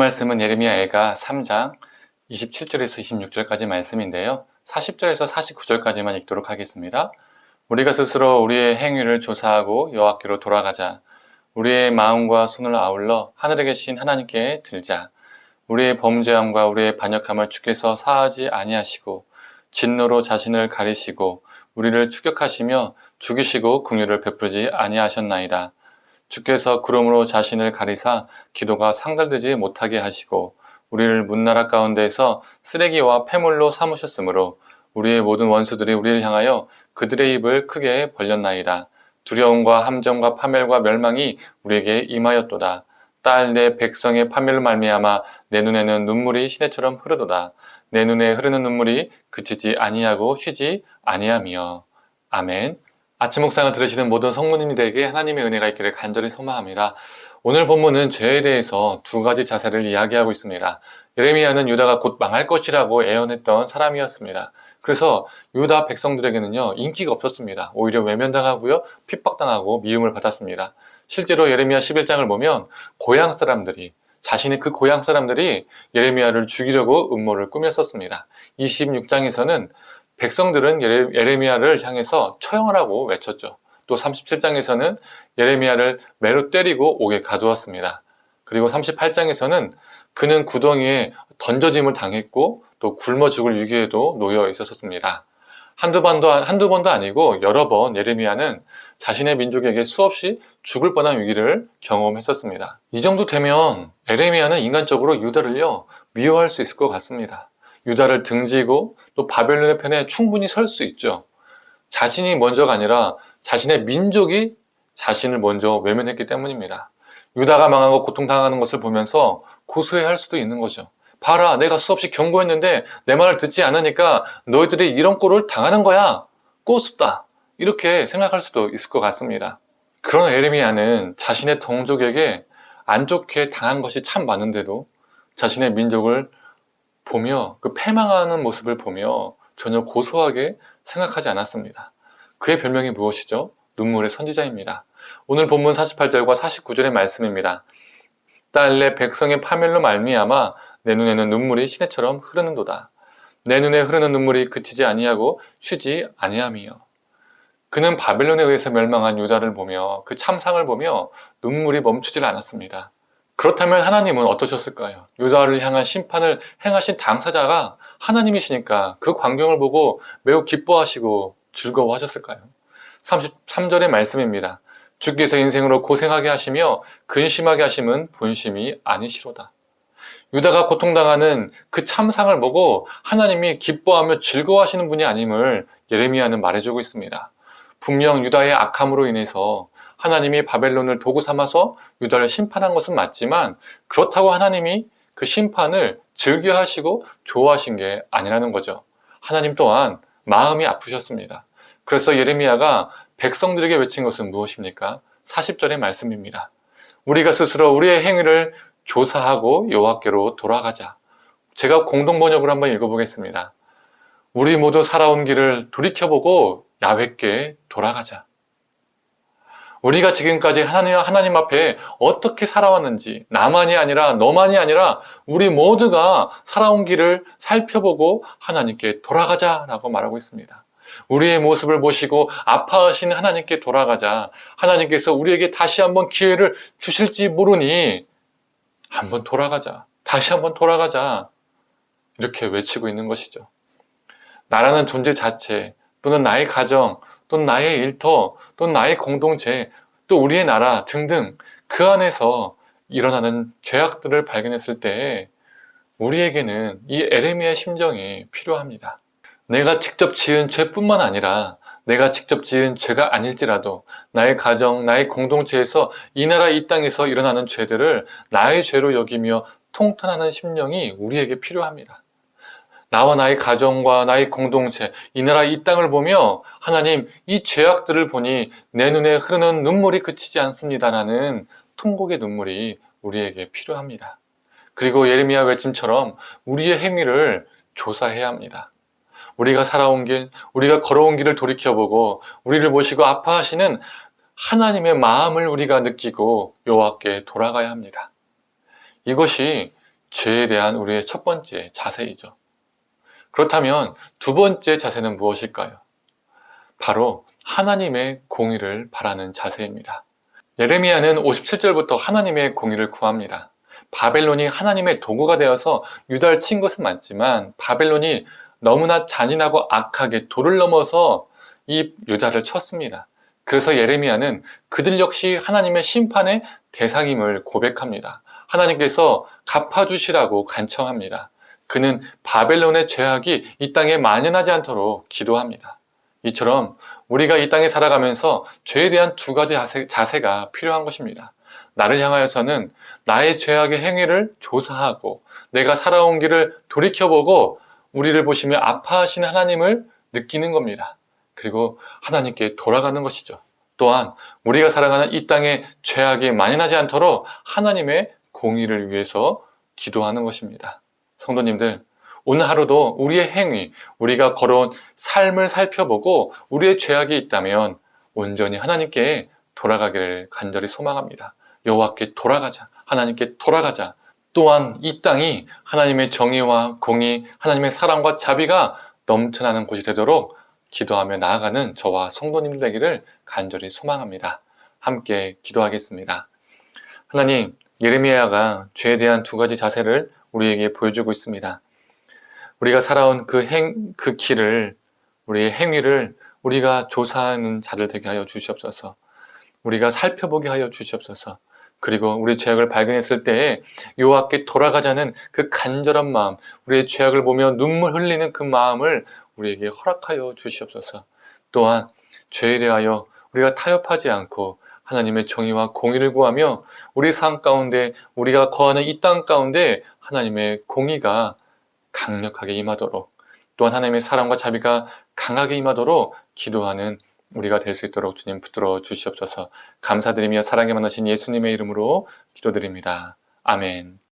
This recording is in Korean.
말씀은 예레미야애가 3장 27절에서 26절까지 말씀인데요. 40절에서 49절까지만 읽도록 하겠습니다. 우리가 스스로 우리의 행위를 조사하고 여호와께로 돌아가자. 우리의 마음과 손을 아울러 하늘에 계신 하나님께 들자. 우리의 범죄함과 우리의 반역함을 주께서 사하지 아니하시고 진노로 자신을 가리시고 우리를 추격하시며 죽이시고 긍휼을 베푸지 아니하셨나이다. 주께서 구름으로 자신을 가리사 기도가 상달되지 못하게 하시고 우리를 문나라 가운데에서 쓰레기와 폐물로 삼으셨으므로 우리의 모든 원수들이 우리를 향하여 그들의 입을 크게 벌렸나이다. 두려움과 함정과 파멸과 멸망이 우리에게 임하였도다. 딸 내 백성의 파멸로 말미암아 내 눈에는 눈물이 시내처럼 흐르도다. 내 눈에 흐르는 눈물이 그치지 아니하고 쉬지 아니하며. 아멘. 아침 묵상을 들으시는 모든 성도님들에게 하나님의 은혜가 있기를 간절히 소망합니다. 오늘 본문은 죄에 대해서 두 가지 자세를 이야기하고 있습니다. 예레미야는 유다가 곧 망할 것이라고 예언했던 사람이었습니다. 그래서 유다 백성들에게는요, 인기가 없었습니다. 오히려 외면당하고요, 핍박당하고 미움을 받았습니다. 실제로 예레미야 11장을 보면 고향 사람들이, 자신의 그 고향 사람들이 예레미야를 죽이려고 음모를 꾸몄었습니다. 26장에서는 백성들은 예레미야를 향해서 처형하라고 외쳤죠. 또 37장에서는 예레미야를 매로 때리고 옥에 가두었습니다. 그리고 38장에서는 그는 구덩이에 던져짐을 당했고 또 굶어 죽을 위기에도 놓여 있었습니다. 한두 번도 아니고 여러 번 예레미야는 자신의 민족에게 수없이 죽을 뻔한 위기를 경험했었습니다. 이 정도 되면 예레미야는 인간적으로 유다를요, 미워할 수 있을 것 같습니다. 유다를 등지고 또 바벨론의 편에 충분히 설 수 있죠. 자신이 먼저가 아니라 자신의 민족이 자신을 먼저 외면했기 때문입니다. 유다가 망하고 고통당하는 것을 보면서 고소해할 수도 있는 거죠. 봐라, 내가 수없이 경고했는데 내 말을 듣지 않으니까 너희들이 이런 꼴을 당하는 거야. 꼬습다. 이렇게 생각할 수도 있을 것 같습니다. 그러나 예레미야는 자신의 동족에게 안 좋게 당한 것이 참 많은데도 자신의 민족을 보며 그 패망하는 모습을 보며 전혀 고소하게 생각하지 않았습니다. 그의 별명이 무엇이죠? 눈물의 선지자입니다. 오늘 본문 48절과 49절의 말씀입니다. 딸 내 백성의 파멸로 말미암아 내 눈에는 눈물이 시내처럼 흐르는도다. 내 눈에 흐르는 눈물이 그치지 아니하고 쉬지 아니하며. 그는 바벨론에 의해서 멸망한 유다를 보며 그 참상을 보며 눈물이 멈추질 않았습니다. 그렇다면 하나님은 어떠셨을까요? 유다를 향한 심판을 행하신 당사자가 하나님이시니까 그 광경을 보고 매우 기뻐하시고 즐거워하셨을까요? 33절의 말씀입니다. 주께서 인생으로 고생하게 하시며 근심하게 하심은 본심이 아니시로다. 유다가 고통당하는 그 참상을 보고 하나님이 기뻐하며 즐거워하시는 분이 아님을 예레미야는 말해주고 있습니다. 분명 유다의 악함으로 인해서 하나님이 바벨론을 도구 삼아서 유다를 심판한 것은 맞지만 그렇다고 하나님이 그 심판을 즐겨하시고 좋아하신 게 아니라는 거죠. 하나님 또한 마음이 아프셨습니다. 그래서 예레미야가 백성들에게 외친 것은 무엇입니까? 40절의 말씀입니다. 우리가 스스로 우리의 행위를 조사하고 여호와께로 돌아가자. 제가 공동번역으로 한번 읽어보겠습니다. 우리 모두 살아온 길을 돌이켜보고 야훼께 돌아가자. 우리가 지금까지 하나님 앞에 어떻게 살아왔는지 나만이 아니라 너만이 아니라 우리 모두가 살아온 길을 살펴보고 하나님께 돌아가자라고 말하고 있습니다. 우리의 모습을 보시고 아파하신 하나님께 돌아가자. 하나님께서 우리에게 다시 한번 기회를 주실지 모르니 한번 돌아가자. 다시 한번 돌아가자. 이렇게 외치고 있는 것이죠. 나라는 존재 자체 또는 나의 가정 또는 나의 일터 또는 나의 공동체 또 우리의 나라 등등 그 안에서 일어나는 죄악들을 발견했을 때 우리에게는 이 예레미야의 심정이 필요합니다. 내가 직접 지은 죄뿐만 아니라 내가 직접 지은 죄가 아닐지라도 나의 가정, 나의 공동체에서 이 나라 이 땅에서 일어나는 죄들을 나의 죄로 여기며 통탄하는 심령이 우리에게 필요합니다. 나와 나의 가정과 나의 공동체, 이 나라 이 땅을 보며 하나님 이 죄악들을 보니 내 눈에 흐르는 눈물이 그치지 않습니다라는 통곡의 눈물이 우리에게 필요합니다. 그리고 예레미야 외침처럼 우리의 행위를 조사해야 합니다. 우리가 살아온 길, 우리가 걸어온 길을 돌이켜보고 우리를 모시고 아파하시는 하나님의 마음을 우리가 느끼고 여호와께 돌아가야 합니다. 이것이 죄에 대한 우리의 첫 번째 자세이죠. 그렇다면 두 번째 자세는 무엇일까요? 바로 하나님의 공의를 바라는 자세입니다. 예레미야는 57절부터 하나님의 공의를 구합니다. 바벨론이 하나님의 도구가 되어서 유다를 친 것은 맞지만 바벨론이 너무나 잔인하고 악하게 도를 넘어서 이 유다를 쳤습니다. 그래서 예레미야는 그들 역시 하나님의 심판의 대상임을 고백합니다. 하나님께서 갚아주시라고 간청합니다. 그는 바벨론의 죄악이 이 땅에 만연하지 않도록 기도합니다. 이처럼 우리가 이 땅에 살아가면서 죄에 대한 두 가지 자세가 필요한 것입니다. 나를 향하여서는 나의 죄악의 행위를 조사하고 내가 살아온 길을 돌이켜보고 우리를 보시며 아파하시는 하나님을 느끼는 겁니다. 그리고 하나님께 돌아가는 것이죠. 또한 우리가 살아가는 이 땅에 죄악이 만연하지 않도록 하나님의 공의를 위해서 기도하는 것입니다. 성도님들, 오늘 하루도 우리의 행위, 우리가 걸어온 삶을 살펴보고 우리의 죄악이 있다면 온전히 하나님께 돌아가기를 간절히 소망합니다. 여호와께 돌아가자, 하나님께 돌아가자. 또한 이 땅이 하나님의 정의와 공의, 하나님의 사랑과 자비가 넘쳐나는 곳이 되도록 기도하며 나아가는 저와 성도님들 되기를 간절히 소망합니다. 함께 기도하겠습니다. 하나님, 예레미야가 죄에 대한 두 가지 자세를 우리에게 보여주고 있습니다. 우리가 살아온 그 길을, 우리의 행위를 우리가 조사하는 자들 되게 하여 주시옵소서. 우리가 살펴보게 하여 주시옵소서. 그리고 우리 죄악을 발견했을 때에 여호와께 돌아가자는 그 간절한 마음, 우리의 죄악을 보며 눈물 흘리는 그 마음을 우리에게 허락하여 주시옵소서. 또한 죄에 대하여 우리가 타협하지 않고 하나님의 정의와 공의를 구하며 우리 삶 가운데, 우리가 거하는 이 땅 가운데 하나님의 공의가 강력하게 임하도록, 또한 하나님의 사랑과 자비가 강하게 임하도록 기도하는 우리가 될 수 있도록 주님 붙들어 주시옵소서. 감사드리며 사랑에 만나신 예수님의 이름으로 기도드립니다. 아멘.